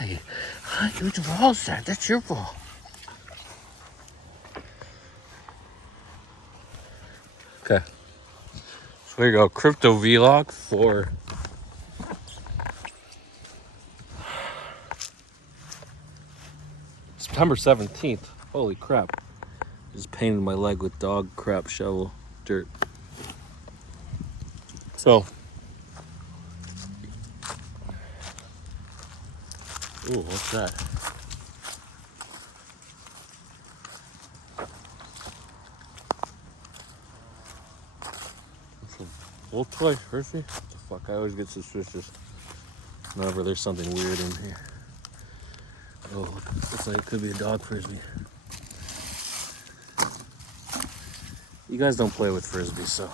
Hi. Hi, you all that. That's your fault. Okay. So here you go. Crypto vlog for September 17th. Holy crap. Just painted my leg with dog crap shovel dirt. So. Ooh, what's that? Old toy frisbee? What the fuck? I always get suspicious whenever there's something weird in here. Oh, looks like it could be a dog frisbee. You guys don't play with frisbees, so.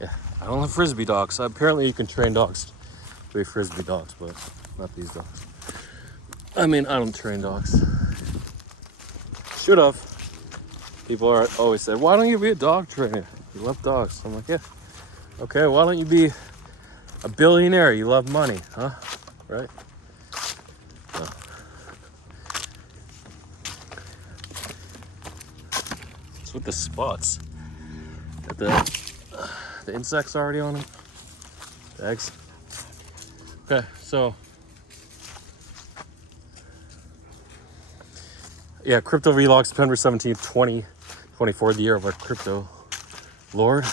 Yeah, I don't have frisbee dogs. So apparently you can train dogs to be frisbee dogs, but not these dogs. I mean, I don't train dogs. Should have. People are always said, why don't you be a dog trainer? You love dogs. I'm like, yeah. Okay, why don't you be a billionaire? You love money, huh? Right? No. It's with the spots. Got the insects already on them. The eggs. Okay, so. Yeah, crypto vlog, September 17th, 2024, the year of our crypto lord.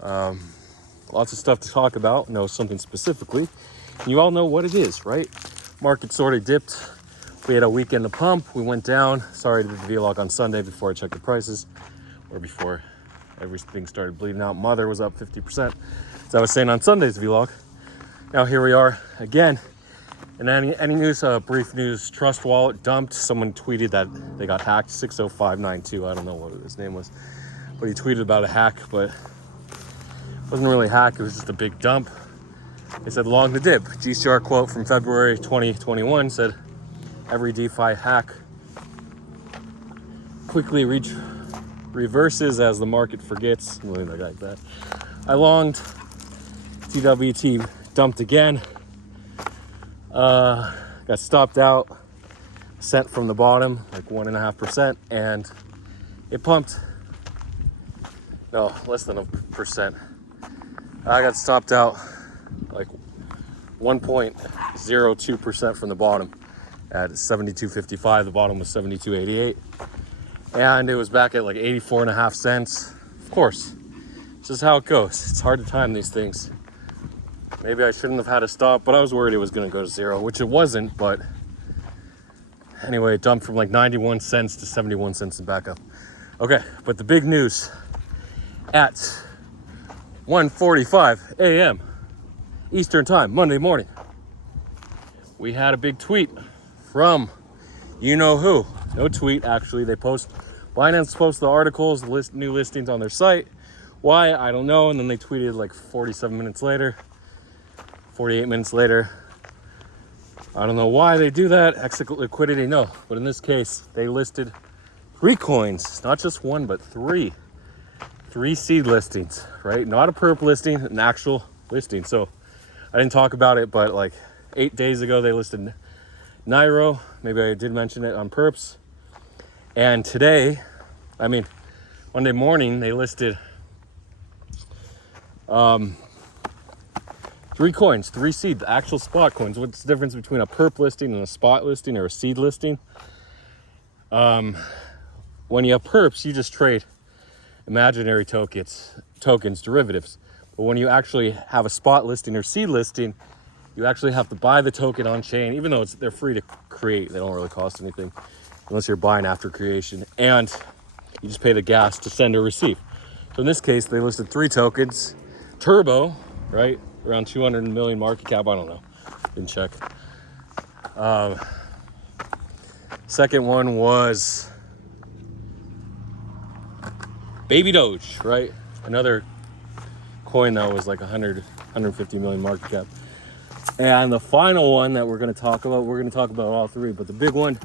Lots of stuff to talk about, know something specifically. You all know what it is, right? Market sort of dipped. We had a weekend to pump. We went down. Sorry to do the vlog on Sunday before I checked the prices, or before everything started bleeding out. Mother was up 50%, as I was saying on Sunday's vlog. Now here we are again. And any news, brief news, Trust Wallet dumped. Someone tweeted that they got hacked, 60592. I don't know what his name was. But he tweeted about a hack, but it wasn't really a hack. It was just a big dump. They said long the dip. GCR quote from February 2021 said, every DeFi hack quickly reverses as the market forgets. Something like that. I longed. TWT dumped again. Got stopped out, sent from the bottom, like 1.5%, and it pumped. No, less than 1%. I got stopped out like 1.02% from the bottom at 72.55. The bottom was 72.88, and it was back at like 84.5 cents. Of course, this is how it goes. It's hard to time these things. Maybe I shouldn't have had to stop, but I was worried it was going to go to zero, which it wasn't. But anyway, it dumped from like 91 cents to 71 cents and back up. Okay, but the big news at 1:45 a.m. Eastern time, Monday morning, we had a big tweet from you know who. No tweet, actually. Binance posts the articles, new listings on their site. Why? I don't know. And then they tweeted like 48 minutes later. I don't know why they do that. Exit liquidity, no. But in this case, they listed 3 coins, not just one, but 3. 3 seed listings, right? Not a perp listing, an actual listing. So I didn't talk about it, but like 8 days ago, they listed Neiro. Maybe I did mention it on perps. And today, Monday morning, they listed 3 coins, 3 seed, the actual spot coins. What's the difference between a perp listing and a spot listing or a seed listing? When you have perps, you just trade imaginary tokens, derivatives. But when you actually have a spot listing or seed listing, you actually have to buy the token on chain, even though they're free to create. They don't really cost anything unless you're buying after creation. And you just pay the gas to send or receive. So in this case, they listed 3 tokens. Turbo, right? Around 200 million market cap. I don't know. Didn't check. Second one was babydoge, right? Another coin that was like 150 million market cap. And the final one that we're going to talk about all 3, but the big one,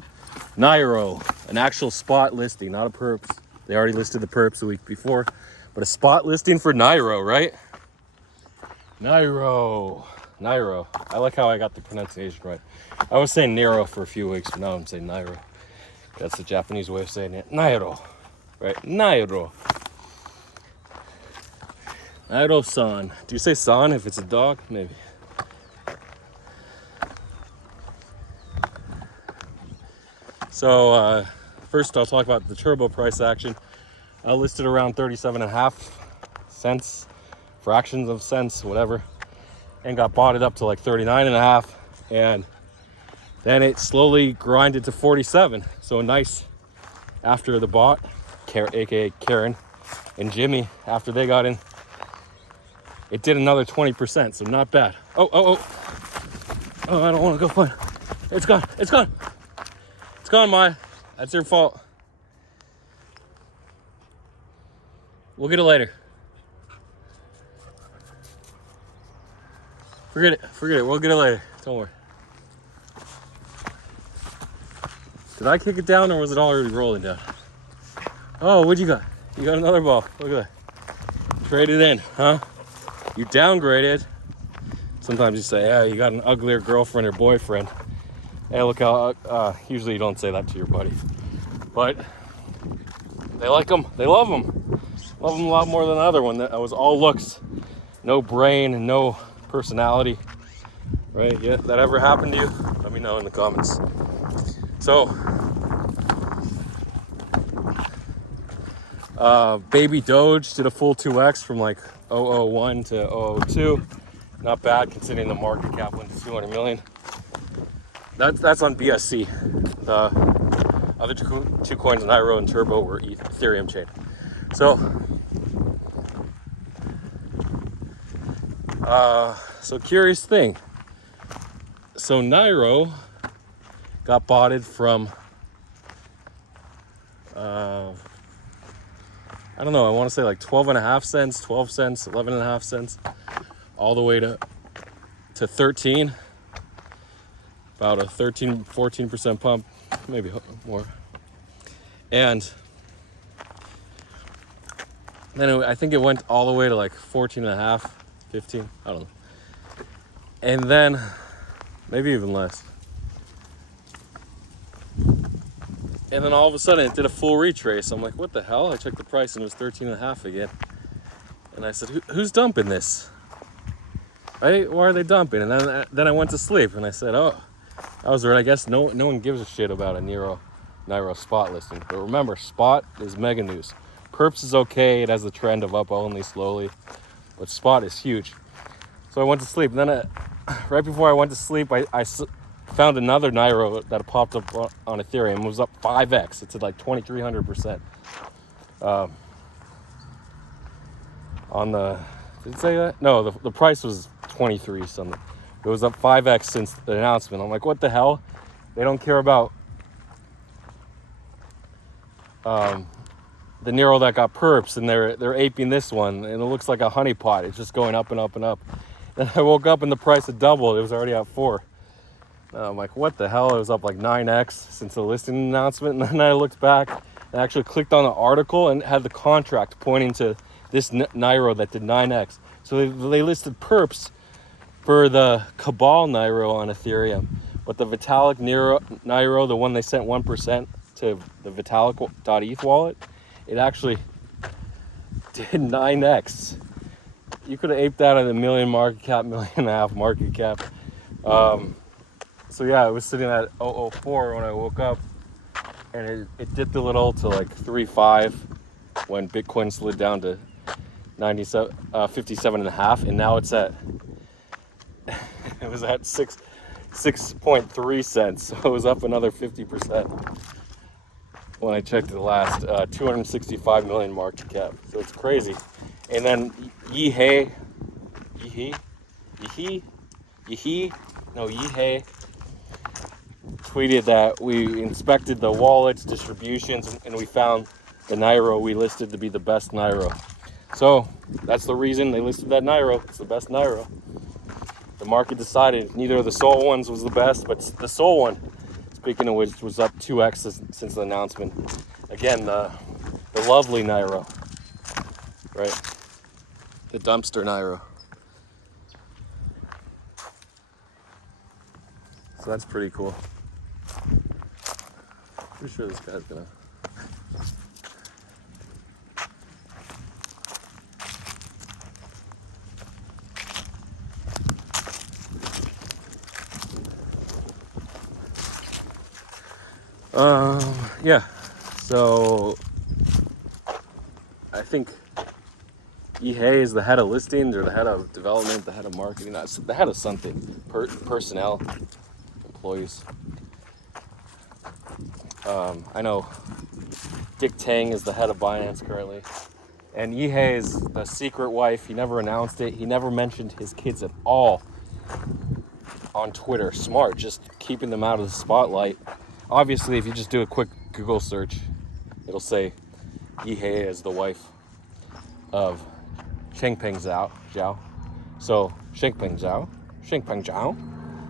Neiro, an actual spot listing, not a perps, They already listed the perps the week before, but a spot listing for neiro, right? Neiro. I like how I got the pronunciation right. I was saying neiro for a few weeks, but now I'm saying neiro. That's the Japanese way of saying it. Neiro, right? Neiro. Neiro-san. Do you say san if it's a dog? Maybe. So first I'll talk about the turbo price action. I listed around 37.5 cents, fractions of cents, whatever, and got bought it up to like 39.5, and then it slowly grinded to 47. So nice after the bot, aka Karen and Jimmy, after they got in, it did another 20%, so not bad. Oh, I don't want to go find it. It's gone. It's gone, Maya. That's your fault. We'll get it later. Forget it. We'll get it later. Don't worry. Did I kick it down or was it already rolling down? Oh, what'd you got? You got another ball. Look at that. Traded in, huh? You downgraded. Sometimes you say, yeah, you got an uglier girlfriend or boyfriend. Hey, look how, usually you don't say that to your buddy. But they like them. They love them. Love them a lot more than the other one. That was all looks. No brain and no personality. Right? Yeah, that ever happened to you? Let me know in the comments. So, babydoge did a full 2x from like 001 to 002. Not bad considering the market cap went to 200 million. That's on BSC. The other two coins, Neiro and Turbo, were Ethereum chain. So curious thing. So Neiro got botted from, I don't know, I want to say like 12.5 cents, 12 cents, 11.5 cents, all the way to 13. About a 14% pump, maybe more. And then I think it went all the way to like 14.5, 15, I don't know. And then maybe even less. And then all of a sudden it did a full retrace. I'm like, what the hell? I checked the price and it was 13.5 again. And I said, who's dumping this? Right? Why are they dumping? And then I went to sleep and I said, oh, I was right. I guess no one gives a shit about a Neiro spot listing. But remember, spot is mega news. Perps is okay. It has the trend of up only slowly. But spot is huge. So I went to sleep. And then right before I went to sleep, I found another Neiro that popped up on Ethereum. It was up 5x. It's at like 2,300%. On the, did it say that? No, the price was 23 something. It was up 5x since the announcement. I'm like, what the hell? They don't care about the Neiro that got perps, and they're aping this one, and it looks like a honeypot. It's just going up and up and up. Then I woke up and the price had doubled. It was already at 4. I'm like, what the hell? It was up like 9x since the listing announcement. And then I looked back and actually clicked on the article and had the contract pointing to this Neiro that did 9x. So they listed perps for the Cabal Neiro on Ethereum. But the Vitalik Neiro, the one they sent 1% to the Vitalik.eth wallet, it actually did 9x. You could have aped that at $1 million market cap, $1.5 million market cap. So yeah, it was sitting at 004 when I woke up, and it dipped a little to like 3.5 when Bitcoin slid down to 57.5, and now it's at it was at 6.3 cents, so it was up another 50% when I checked the last 265 million market cap. So it's crazy. And then Yihei tweeted that we inspected the wallets, distributions, and we found the Neiro we listed to be the best Neiro. So that's the reason they listed that Neiro. It's the best Neiro. The market decided neither of the Sol ones was the best, but the Sol one, speaking of which, was up 2x since the announcement. Again, the The lovely neiro, right? The dumpster neiro. So that's pretty cool. Pretty sure this guy's gonna. Yeah. So I think Ihei is the head of listings or the head of development, the head of marketing, the head of something, personnel, employees. I know Dick Tang is the head of Binance currently. And Ihei is the secret wife. He never announced it. He never mentioned his kids at all on Twitter. Smart, just keeping them out of the spotlight. Obviously, if you just do a quick Google search, it'll say Ihei is the wife of Changpeng Zhao. So, Changpeng Zhao.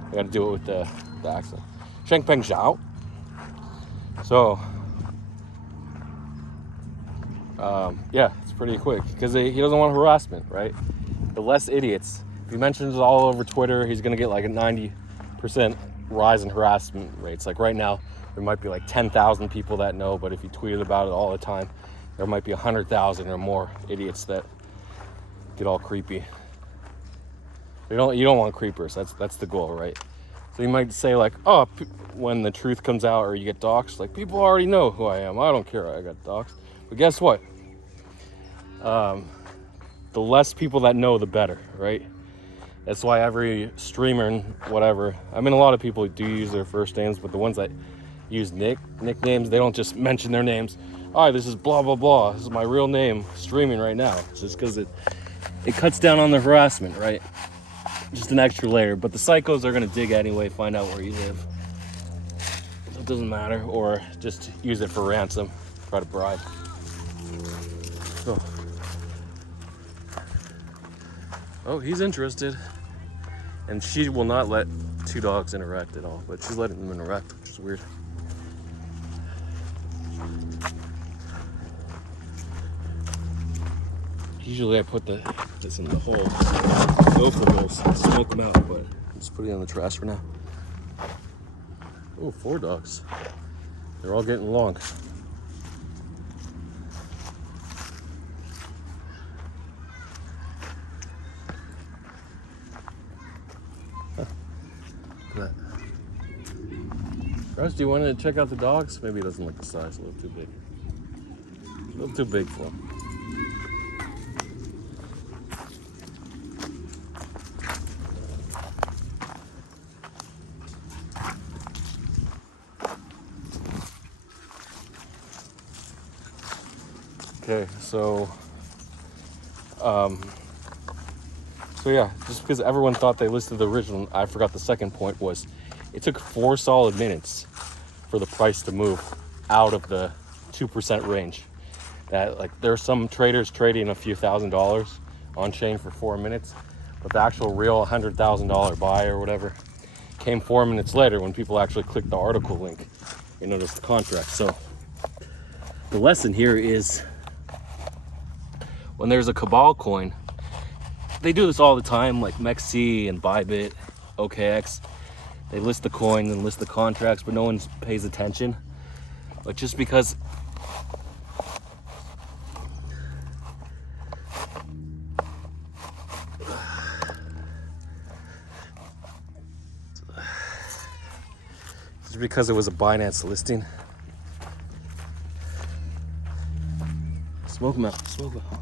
I gotta do it with the accent. Changpeng Zhao. So, yeah, it's pretty quick because he doesn't want harassment, right? The less idiots. If he mentions it all over Twitter, he's gonna get like a 90% rise in harassment rates. Like right now, there might be like 10,000 people that know, but if you tweeted about it all the time, there might be 100,000 or more idiots that get all creepy. You don't want creepers. That's the goal, right? So you might say like, oh, when the truth comes out or you get doxxed, like people already know who I am. I don't care. I got doxxed. But guess what? The less people that know, the better, right? That's why every streamer and whatever, I mean, a lot of people do use their first names, but the ones that use nicknames, they don't just mention their names. Hi, this is blah, blah, blah. This is my real name streaming right now. It's just because it cuts down on the harassment, right? Just an extra layer. But the psychos are going to dig anyway, find out where you live. So it doesn't matter. Or just use it for ransom. Try to bribe. Oh, he's interested. And she will not let two dogs interact at all. But she's letting them interact, which is weird. Usually I put this in the hole. Go for those, smoke them out, but I'm just putting it in the trash for now. Oh, 4 dogs. They're all getting along. Look at that. Russ, do you want to check out the dogs? Maybe he doesn't like the size, a little too big. A little too big for him. Okay, so yeah, just because everyone thought they listed the original, I forgot the second point was it took 4 solid minutes for the price to move out of the 2% range. That like there are some traders trading a few $1,000s on chain for 4 minutes, but the actual real $100,000 buy or whatever came 4 minutes later when people actually clicked the article link and noticed the contract. So the lesson here is when there's a cabal coin, they do this all the time, like MEXC and Bybit, OKX. They list the coin and list the contracts, but no one pays attention. But just because it was a Binance listing. Smoke them out, smoke them out.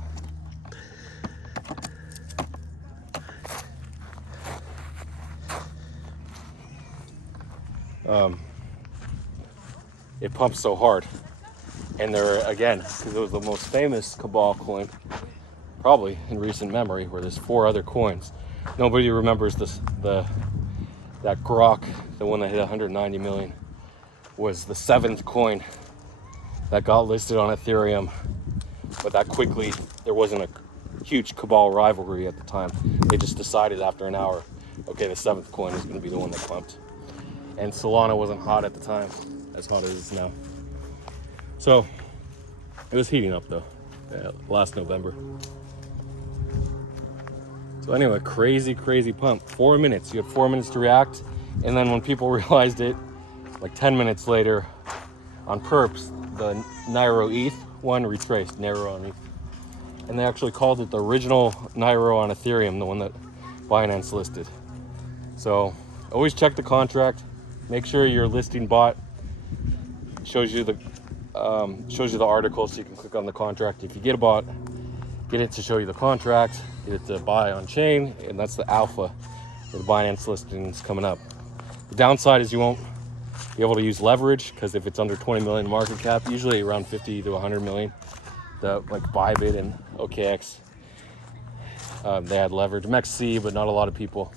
It pumps so hard, and there again, because it was the most famous cabal coin probably in recent memory, where there's 4 other coins. Nobody remembers that Grok, the one that hit 190 million, was the 7th coin that got listed on Ethereum, but that quickly, there wasn't a huge cabal rivalry at the time. They just decided after an hour, okay, the 7th coin is going to be the one that pumped. And Solana wasn't hot at the time, as hot as it is now. So, It was heating up though, last November. So anyway, crazy pump. 4 minutes. You had 4 minutes to react, and then when people realized it, like 10 minutes later, on perps, the Neiro ETH one retraced, Neiro on ETH. And they actually called it the original Neiro on Ethereum, the one that Binance listed. So always check the contract. Make sure your listing bot shows you the article, so you can click on the contract. If you get a bot, get it to show you the contract, get it to buy on chain, and that's the alpha for the Binance listings coming up. The downside is you won't be able to use leverage, because if it's under 20 million market cap, usually around 50 to 100 million, like Bybit and OKX, they had leverage. MEXC, but not a lot of people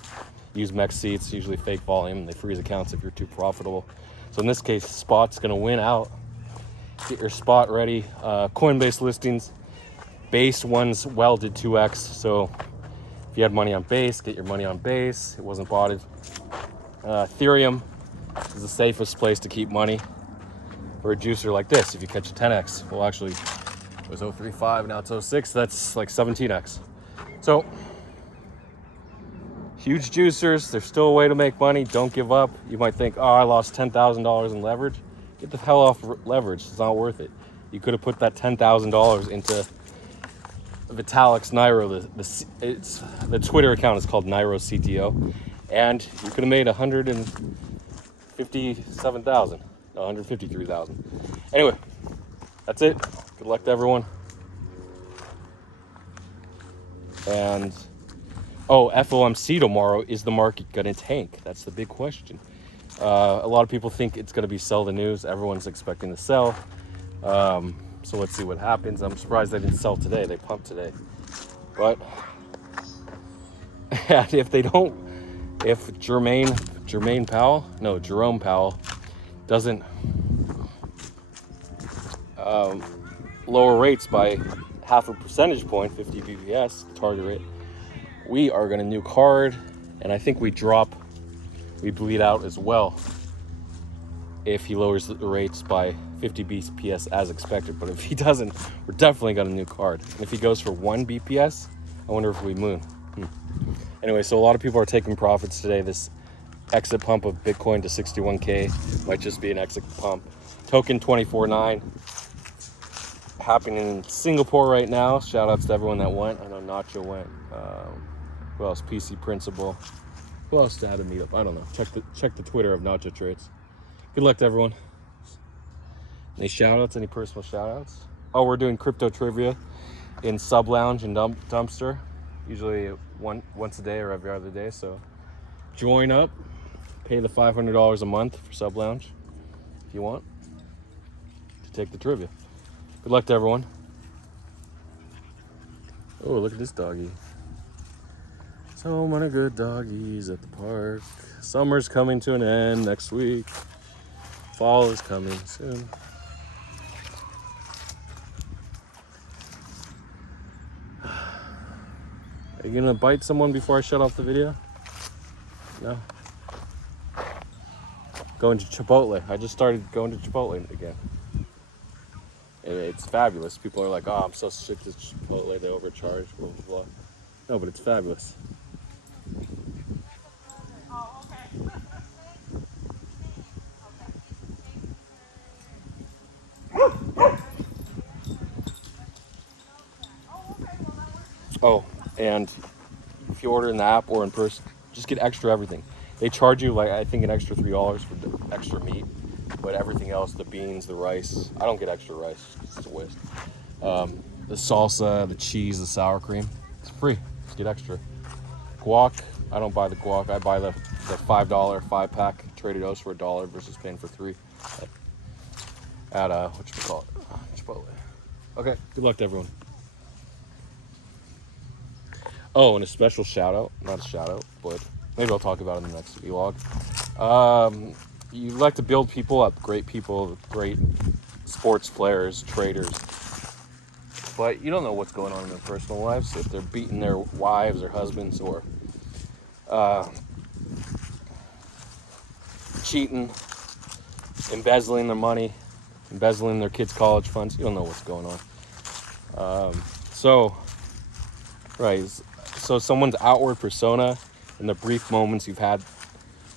use MEXC. It's usually fake volume, and they freeze accounts if you're too profitable. So in this case, spot's gonna win out. Get your spot ready. Coinbase listings, base one's welded 2x. So if you had money on base, get your money on base. It wasn't botted. Ethereum is the safest place to keep money for a juicer like this. If you catch a 10x, well, actually it was 0.35, now it's 0.6. That's like 17x. So huge juicers, there's still a way to make money. Don't give up. You might think, oh, I lost $10,000 in leverage. Get the hell off leverage. It's not worth it. You could have put that $10,000 into Vitalik's Neiro. The Twitter account is called Neiro CTO, and you could have made 157,000, 153,000. Anyway, that's it. Good luck to everyone. And FOMC tomorrow. Is the market gonna tank? That's the big question. A lot of people think it's gonna be sell the news. Everyone's expecting to sell. So let's see what happens. I'm surprised they didn't sell today. They pumped today. But and if Jerome Powell doesn't lower rates by half a percentage point, 50 BPS, target rate, we are going to nuke hard, and I think we bleed out as well if he lowers the rates by 50 BPS as expected. But if he doesn't, we're definitely going to nuke hard. And if he goes for 1 BPS, I wonder if we moon. Anyway, so a lot of people are taking profits today. This exit pump of Bitcoin to 61K might just be an exit pump. Token 24.9 happening in Singapore right now. Shout outs to everyone that went. I know Nacho went. Who else? PC Principal. Who else had a meetup? I don't know. Check the Twitter of Nacho Trades. Good luck to everyone. Any shout outs? Any personal shout outs? Oh, we're doing crypto trivia in Sub Lounge and Dumpster. Usually once a day or every other day. So join up. Pay the $500 a month for Sub Lounge if you want to take the trivia. Good luck to everyone. Oh, look at this doggy. So many good doggies at the park. Summer's coming to an end next week. Fall is coming soon. Are you gonna bite someone before I shut off the video? No. Going to Chipotle. I just started going to Chipotle again. It's fabulous. People are like, oh, I'm so sick of Chipotle, they overcharge, blah, blah, blah. No, but it's fabulous. Oh, and if you order in the app or in person, just get extra everything. They charge you, like, I think an extra $3 for the extra meat, but everything else, the beans, the rice, I don't get extra rice, it's a waste. The salsa, the cheese, the sour cream, it's free, just get extra. Guac, I don't buy the guac, I buy the $5 5-pack Trader Joe's for $1 versus paying for $3 at Chipotle. Okay, good luck to everyone. Oh, and a special shout out, not a shout out, but maybe I'll talk about it in the next vlog. You like to build people up, great people, great sports players, traders, but you don't know what's going on in their personal lives. If they're beating their wives or husbands, or cheating, embezzling their money, embezzling their kids' college funds. You don't know what's going on. So someone's outward persona and the brief moments you've had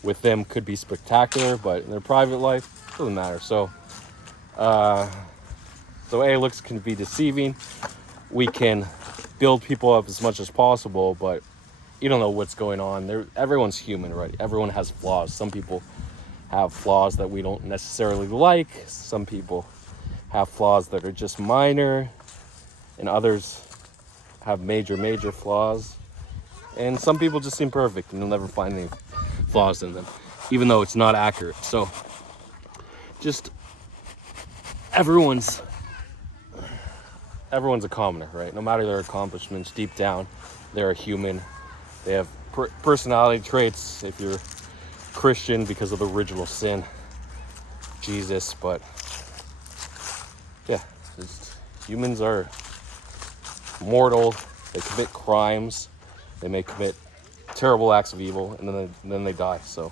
with them could be spectacular, but in their private life, it doesn't matter. So looks can be deceiving. We can build people up as much as possible, but you don't know what's going on. Everyone's human, right? Everyone has flaws. Some people have flaws that we don't necessarily like. Some people have flaws that are just minor, and others have major flaws. And some people just seem perfect, and you'll never find any flaws in them, even though it's not accurate. So just everyone's a commoner, right? No matter their accomplishments, deep down, they're a human. They have personality traits if you're Christian because of the original sin, Jesus. But yeah, humans are mortal. They commit crimes. They may commit terrible acts of evil, and then they die. So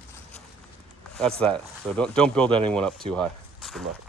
that's that. So don't build anyone up too high. Good luck.